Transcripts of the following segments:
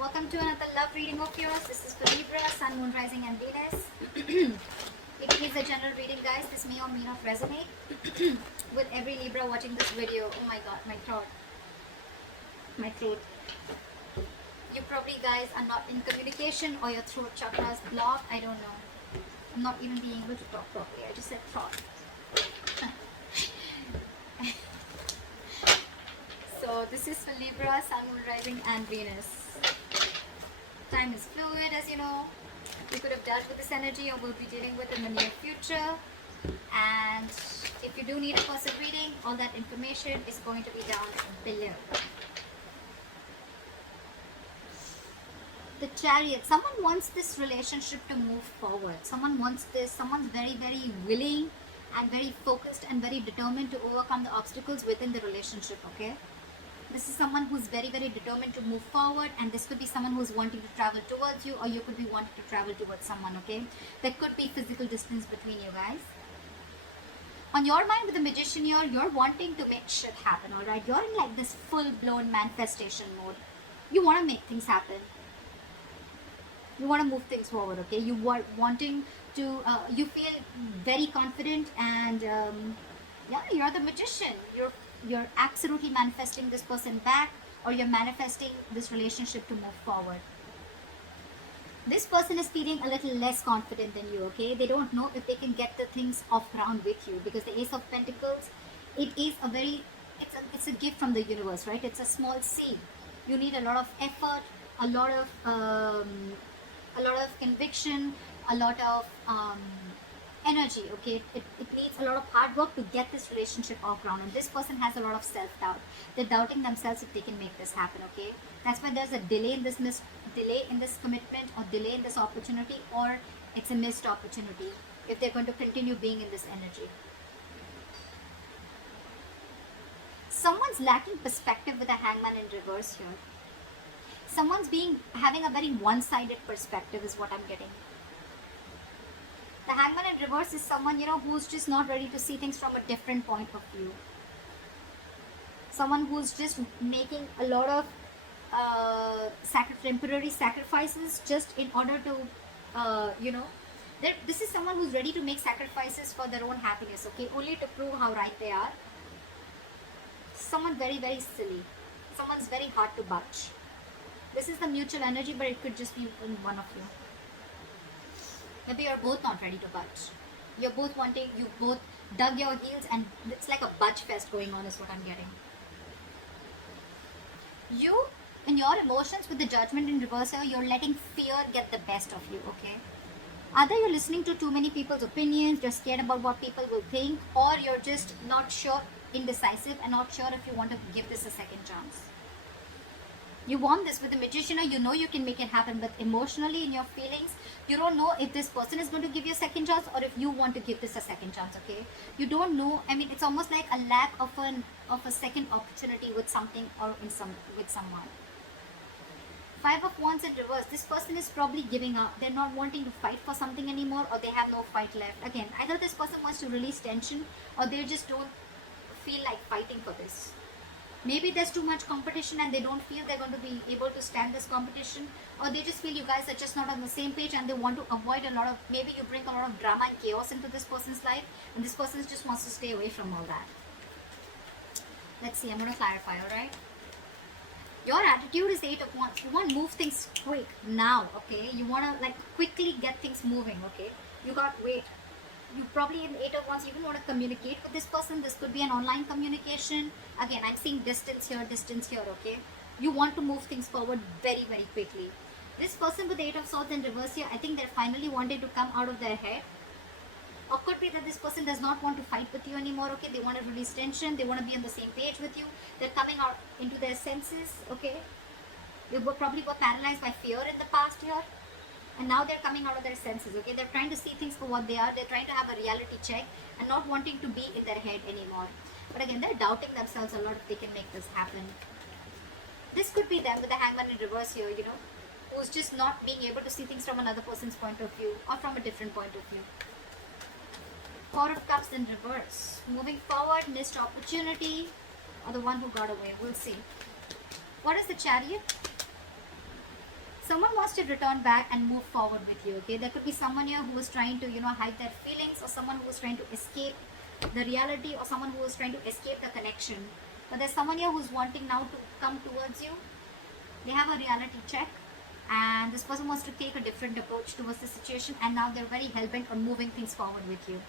Welcome to another love reading of yours. This is for Libra, Sun, Moon, Rising and Venus. It is a general reading, guys. This may or may not resonate with every Libra watching this video. Oh my god, my throat. My throat. You probably guys are not in communication or your throat chakra is blocked. I don't know. I'm not even being able to talk properly. I just said throat. So this is for Libra, Sun, Moon, Rising and Venus. Time is fluid, as you know. You could have dealt with this energy or will be dealing with in the near future. And if you do need a person reading, all that information is going to be down below. The Chariot. Someone wants this relationship to move forward. Someone wants this. Someone's very, very willing and very focused and very determined to overcome the obstacles within the relationship, okay? This is someone who's very, very determined to move forward, and this could be someone who's wanting to travel towards you, or you could be wanting to travel towards someone, okay? There could be physical distance between you guys. On your mind with the Magician here, you're wanting to make shit happen, alright? You're in like this full-blown manifestation mode. You want to make things happen. You want to move things forward, okay? You are wanting to, you feel very confident, and yeah, you're the Magician. You're absolutely manifesting this person back, or you're manifesting this relationship to move forward. This person is feeling a little less confident than you, okay? They don't know if they can get the things off ground with you, because the Ace of Pentacles, it is a very, it's a gift from the universe, right? It's a small seed. You need a lot of effort, a lot of conviction, a lot of energy, okay? It needs a lot of hard work to get this relationship off ground, and this person has a lot of self-doubt. They're doubting themselves if they can make this happen, okay? That's why there's a delay in this commitment, or delay in this opportunity, or it's a missed opportunity if they're going to continue being in this energy. Someone's lacking perspective with a Hangman in reverse here. Someone's having a very one-sided perspective is what I'm getting. The Hangman in reverse is someone, you know, who's just not ready to see things from a different point of view. Someone who's just making a lot of temporary sacrifices just in order to, you know, this is someone who's ready to make sacrifices for their own happiness, okay, only to prove how right they are. Someone very, very silly. Someone's very hard to budge. This is the mutual energy, but it could just be in one of you. Maybe you're both not ready to budge. You're both wanting, you both dug your heels, and it's like a budge fest going on is what I'm getting. You, in your emotions with the Judgment in reverse here, you're letting fear get the best of you, okay? Either you're listening to too many people's opinions, you're scared about what people will think, or you're just not sure, indecisive, and not sure if you want to give this a second chance. You want this with the Magician, or you know you can make it happen, but emotionally in your feelings, you don't know if this person is going to give you a second chance, or if you want to give this a second chance, okay? You don't know. I mean, it's almost like a lack of a second opportunity with something, or with someone. Five of Wands in reverse. This person is probably giving up. They're not wanting to fight for something anymore, or they have no fight left. Again, either this person wants to release tension, or they just don't feel like fighting for this. Maybe there's too much competition and they don't feel they're going to be able to stand this competition, or they just feel you guys are just not on the same page and they want to avoid a lot of, maybe you bring a lot of drama and chaos into this person's life, and this person just wants to stay away from all that. Let's see, I'm going to clarify, alright? Your attitude is 8 of Wands. You want to move things quick now, okay? You want to like quickly get things moving, okay? You got wait. You probably in 8 of Wands, you even want to communicate with this person. This could be an online communication. Again, I'm seeing distance here, okay? You want to move things forward very, very quickly. This person with the 8 of Swords in reverse here, I think they're finally wanting to come out of their head. Or could be that this person does not want to fight with you anymore, okay? They want to release tension. They want to be on the same page with you. They're coming out into their senses, okay? They were probably paralyzed by fear in the past year. And now they're coming out of their senses, okay? They're trying to see things for what they are. They're trying to have a reality check and not wanting to be in their head anymore. But again, they're doubting themselves a lot if they can make this happen. This could be them with the Hangman in reverse here, you know, who's just not being able to see things from another person's point of view, or from a different point of view. Four of Cups in reverse. Moving forward, missed opportunity, or the one who got away. We'll see. What is the Chariot? Someone wants to return back and move forward with you, okay? There could be someone here who is trying to, hide their feelings, or someone who is trying to escape the reality, or someone who is trying to escape the connection. But there's someone here who's wanting now to come towards you. They have a reality check, and this person wants to take a different approach towards the situation, and now they're very hell-bent on moving things forward with you.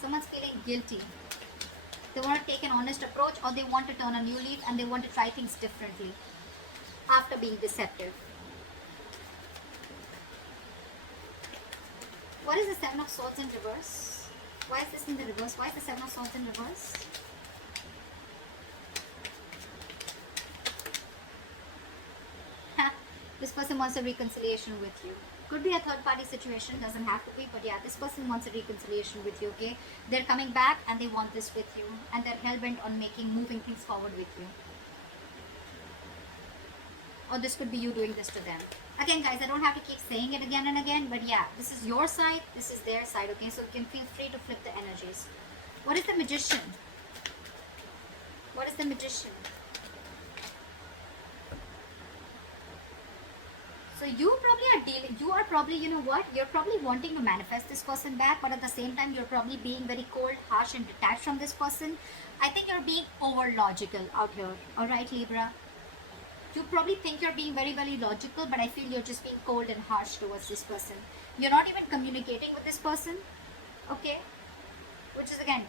Someone's feeling guilty. They want to take an honest approach, or they want to turn a new leaf and they want to try things differently after being deceptive. What is the Seven of Swords in reverse? Why is this in the reverse? Why is the Seven of Swords in reverse? This person wants a reconciliation with you. Could be a third party situation, doesn't have to be, but yeah, this person wants a reconciliation with you, okay? They're coming back and they want this with you, and they're hell-bent on moving things forward with you. Or this could be you doing this to them. Again, guys, I don't have to keep saying it again and again, but yeah, this is your side, this is their side, okay? So you can feel free to flip the energies. What is the Magician? What is the Magician? So you are probably, you're probably wanting to manifest this person back, but at the same time, you're probably being very cold, harsh, and detached from this person. I think you're being over logical out here. All right, Libra? You probably think you're being very, very logical, but I feel you're just being cold and harsh towards this person. You're not even communicating with this person, okay? Which is, again,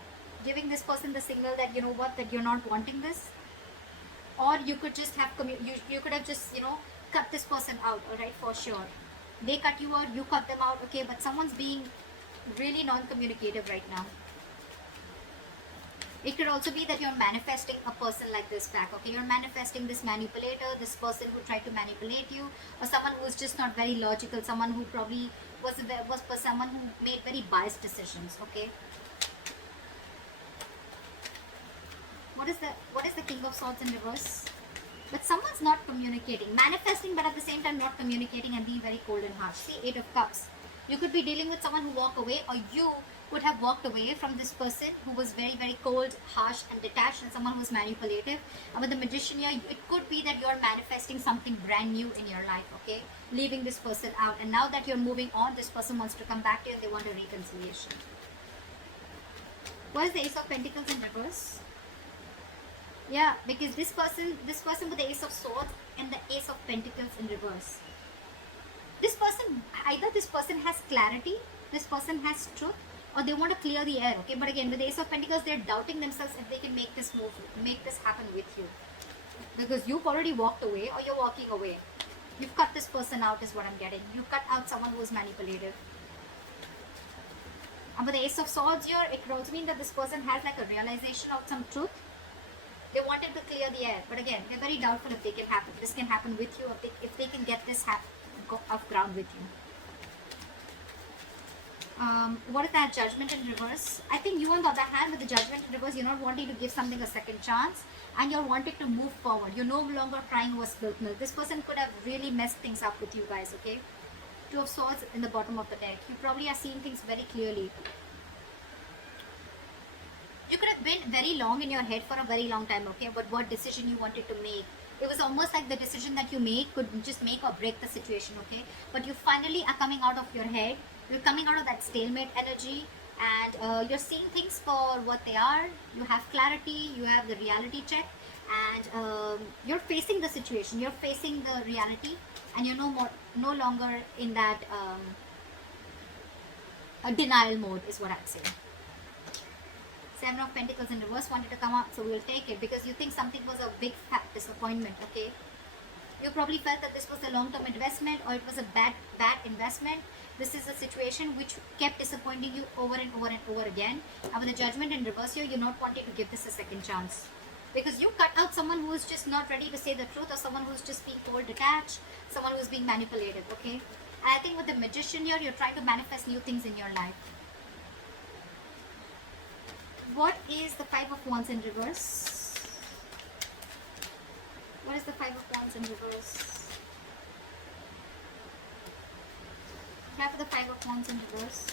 giving this person the signal that, that you're not wanting this. Or you could just have, you could have just, cut this person out, all right, for sure. They cut you out, you cut them out, okay, but someone's being really non-communicative right now. It could also be that you're manifesting a person like this back, okay? You're manifesting this manipulator, this person who tried to manipulate you, or someone who's just not very logical, someone who probably was someone who made very biased decisions, okay? What is the King of Swords in reverse? But someone's not communicating, manifesting, but at the same time not communicating and being very cold and harsh. See, Eight of Cups. You could be dealing with someone who walked away, or you would have walked away from this person who was very, very cold, harsh, and detached, and someone who was manipulative. And with the Magician here, it could be that you're manifesting something brand new in your life, okay? Leaving this person out. And now that you're moving on, this person wants to come back to you and they want a reconciliation. What is the Ace of Pentacles in reverse? Yeah, because this person with the Ace of Swords and the Ace of Pentacles in reverse. Either this person has clarity, this person has truth, or they want to clear the air, okay? But again, with the Ace of Pentacles, they're doubting themselves if they can make this happen with you. Because you've already walked away, or you're walking away. You've cut this person out is what I'm getting. You cut out someone who is manipulative. And with the Ace of Swords here, it could also mean that this person has like a realization of some truth. They wanted to clear the air, but again, they're very doubtful if this can happen with you, if they can get this off ground with you. What is that? Judgment in reverse? I think you, on the other hand, with the Judgment in reverse, you're not wanting to give something a second chance, and you're wanting to move forward. You're no longer crying over spilt milk. This person could have really messed things up with you guys, okay? Two of Swords in the bottom of the deck. You probably are seeing things very clearly. You could have been very long in your head for a very long time, okay, but what decision you wanted to make. It was almost like the decision that you make could just make or break the situation, okay? But you finally are coming out of your head. You're coming out of that stalemate energy, and you're seeing things for what they are. You have clarity, you have the reality check, and you're facing the situation. You're facing the reality, and you're no longer in that denial mode is what I'd say. Seven of Pentacles in reverse wanted to come up, so we'll take it because you think something was a big fat disappointment, okay? You probably felt that this was a long-term investment, or it was a bad investment. This is a situation which kept disappointing you over and over and over again. And with the Judgment in reverse here, you're not wanting to give this a second chance. Because you cut out someone who is just not ready to say the truth, or someone who's just being cold, detached, someone who's being manipulative, okay? And I think with the Magician here, you're trying to manifest new things in your life. What is the Five of Wands in reverse? What is the Five of Wands in reverse? Have the Five of Wands in reverse.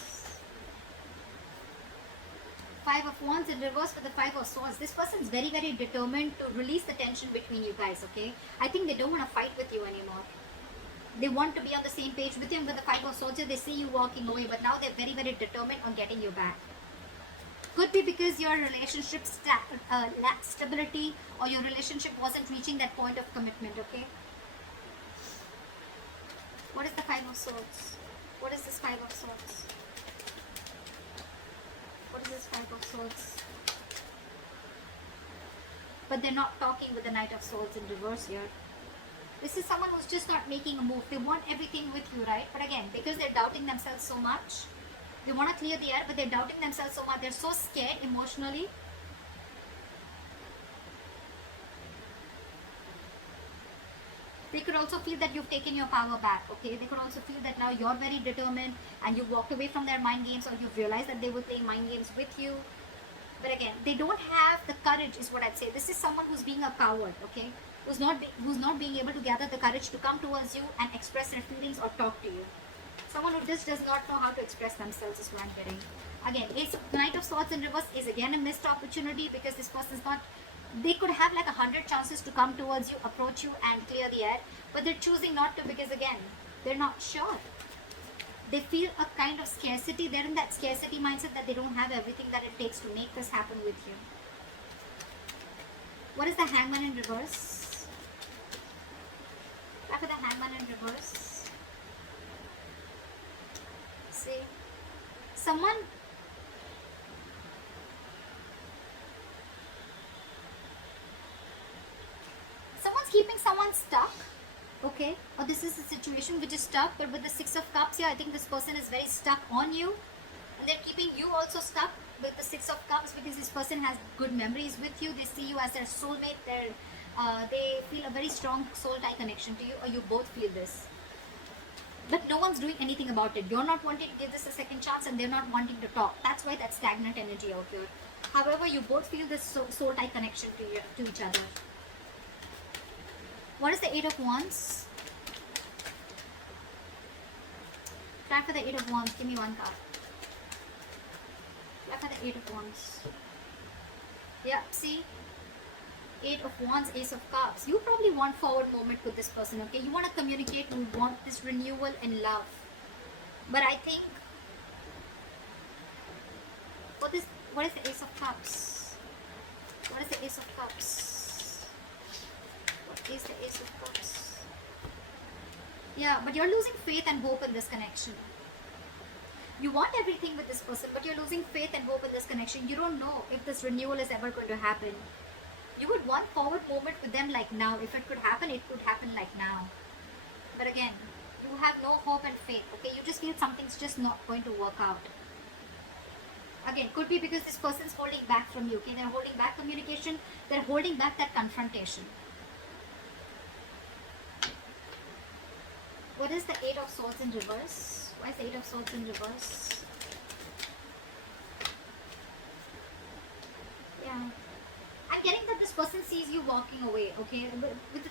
Five of Wands in reverse with the Five of Swords. This person is very, very determined to release the tension between you guys, okay? I think they don't want to fight with you anymore. They want to be on the same page with you, and with the Five of Swords, they see you walking away, but now they're very, very determined on getting you back. Could be because your relationship lacked stability, or your relationship wasn't reaching that point of commitment, okay? What is the Five of Swords? What is this Five of Swords? What is this Five of Swords? But they're not talking with the Knight of Swords in reverse here. This is someone who's just not making a move. They want everything with you, right? But again, because they're doubting themselves so much, they want to clear the air, but they're doubting themselves so much. They're so scared emotionally. They could also feel that you've taken your power back, okay? They could also feel that now you're very determined and you walked away from their mind games, or you've realized that they were playing mind games with you. But again, they don't have the courage is what I'd say. This is someone who's being a coward, okay? Who's not being able to gather the courage to come towards you and express their feelings or talk to you. Someone who just does not know how to express themselves is what I'm getting. Again, Knight of Swords in reverse is again a missed opportunity, because this person's not... They could have like 100 chances to come towards you, approach you and clear the air, but they're choosing not to, because again, they're not sure. They feel a kind of scarcity. They're in that scarcity mindset that they don't have everything that it takes to make this happen with you. What is the Hangman in reverse? Back with the Hangman in reverse. See, someone's keeping someone stuck, okay? Or this is a situation which is stuck, but with the Six of Cups here, I think this person is very stuck on you, and they're keeping you also stuck with the Six of Cups, because this person has good memories with you. They see you as their soulmate. They feel a very strong soul tie connection to you, or you both feel this. But no one's doing anything about it. You're not wanting to give this a second chance, and they're not wanting to talk. That's why that stagnant energy out here. However, you both feel this soul tie connection to each other. What is the Eight of Wands? Try for the Eight of Wands. Give me one card. Try for the Eight of Wands. Yeah, see? Eight of Wands, Ace of Cups. You probably want forward movement with this person, okay? You want to communicate. You want this renewal in love. But I think... What is the Ace of Cups? What is the Ace of Cups? Is the Ace of Cups. Yeah, but you're losing faith and hope in this connection. You want everything with this person, but you're losing faith and hope in this connection. You don't know if this renewal is ever going to happen. You would want forward movement with them like now. If it could happen, it could happen like now. But again, you have no hope and faith, okay? You just feel something's just not going to work out. Again, could be because this person's holding back from you, okay? They're holding back communication. They're holding back that confrontation. What is the Eight of Swords in reverse? Why is the Eight of Swords in reverse? Yeah. I'm getting that this person sees you walking away, okay? With the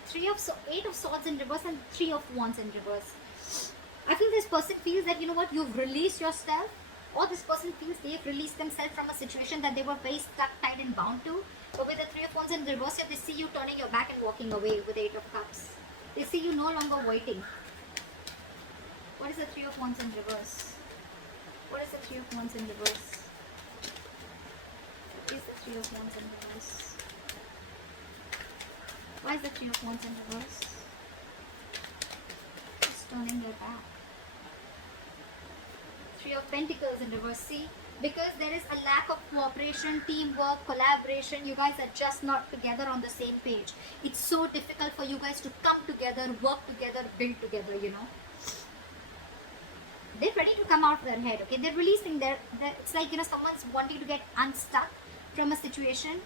Eight of Swords in reverse and Three of Wands in reverse. I feel this person feels that, you know what, you've released yourself, or this person feels they've released themselves from a situation that they were very stuck, tied and bound to. But with the Three of Wands in reverse, they see you turning your back and walking away with the Eight of Cups. They see you no longer waiting. What is the Three of Wands in reverse? What is the Three of Wands in reverse? What is the Three of Wands in reverse? Why is the Three of Wands in reverse? Just turning their back. Three of Pentacles in reverse. See? Because there is a lack of cooperation, teamwork, collaboration. You guys are just not together on the same page. It's so difficult for you guys to come together, work together, build together, you know. They're ready to come out of their head, okay? They're releasing it's like, you know, someone's wanting to get unstuck from a situation,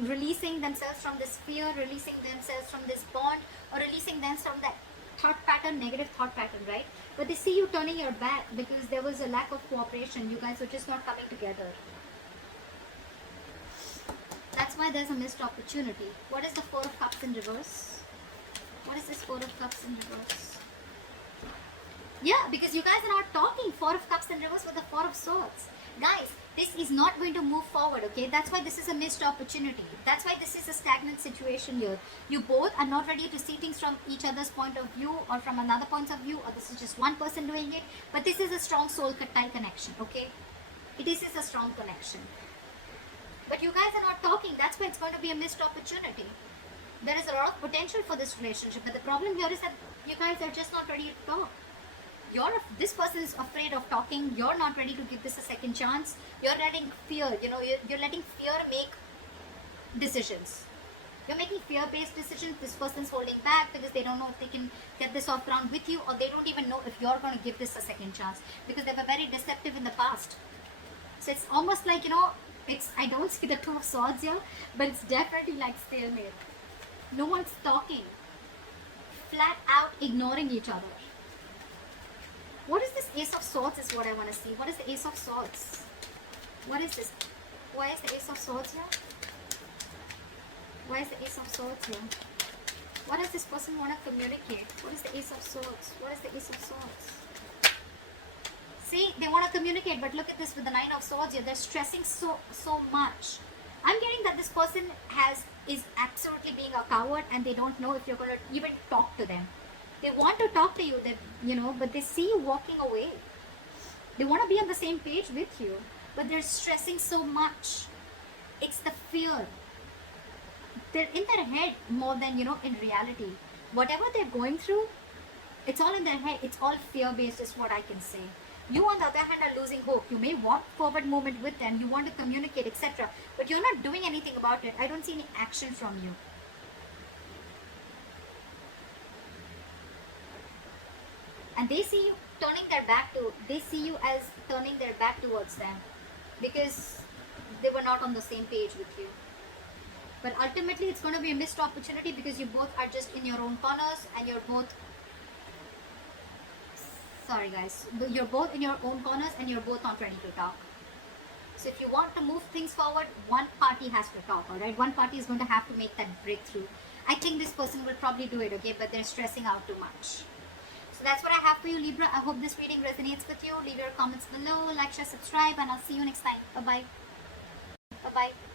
releasing themselves from this fear, releasing themselves from this bond, or releasing them from that thought pattern, negative thought pattern, right? But they see you turning your back because there was a lack of cooperation. You guys were just not coming together. That's why there's a missed opportunity. What is the Four of Cups in reverse? What is this Four of Cups in reverse? Yeah, because you guys are not talking. Four of Cups in reverse with the Four of Swords. Guys, This is not going to move forward, okay? That's why this is a missed opportunity. That's why this is a stagnant situation here. You both are not ready to see things from each other's point of view or from another point of view, or this is just one person doing it. But this is a strong soul tie connection, okay? It is a strong connection. But you guys are not talking. That's why it's going to be a missed opportunity. There is a lot of potential for this relationship, but the problem here is that you guys are just not ready to talk. This person is afraid of talking. You're not ready to give this a second chance. You're letting fear, you're letting fear make decisions. You're making fear-based decisions. This person's holding back because they don't know if they can get this off ground with you, or they don't even know if you're going to give this a second chance because they were very deceptive in the past. So it's almost like, I don't see the Two of Swords here, but it's definitely like stalemate. No one's talking. Flat out ignoring each other. What is this Ace of Swords is what I want to see. What is the Ace of Swords? What is this? Why is the Ace of Swords here? Why is the Ace of Swords here? What does this person want to communicate? What is the Ace of Swords? What is the Ace of Swords? See, they want to communicate, but look at this with the Nine of Swords here. They're stressing so much. I'm getting that this person is absolutely being a coward, and they don't know if you're going to even talk to them. They want to talk to you, but they see you walking away. They want to be on the same page with you, but they're stressing so much. It's the fear. They're in their head more than, in reality. Whatever they're going through, it's all in their head. It's all fear-based is what I can say. You, on the other hand, are losing hope. You may want forward movement with them. You want to communicate, etc. But you're not doing anything about it. I don't see any action from you. And they see you they see you as turning their back towards them because they were not on the same page with you. But ultimately, it's going to be a missed opportunity because you both are just in your own corners, and you're both, sorry guys, you're both in your own corners and you're both not ready to talk. So if you want to move things forward, one party has to talk, alright? One party is going to have to make that breakthrough. I think this person will probably do it, okay? But they're stressing out too much. So that's what I have for you, Libra. I hope this reading resonates with you. Leave your comments below, like, share, subscribe, and I'll see you next time. Bye-bye. Bye-bye.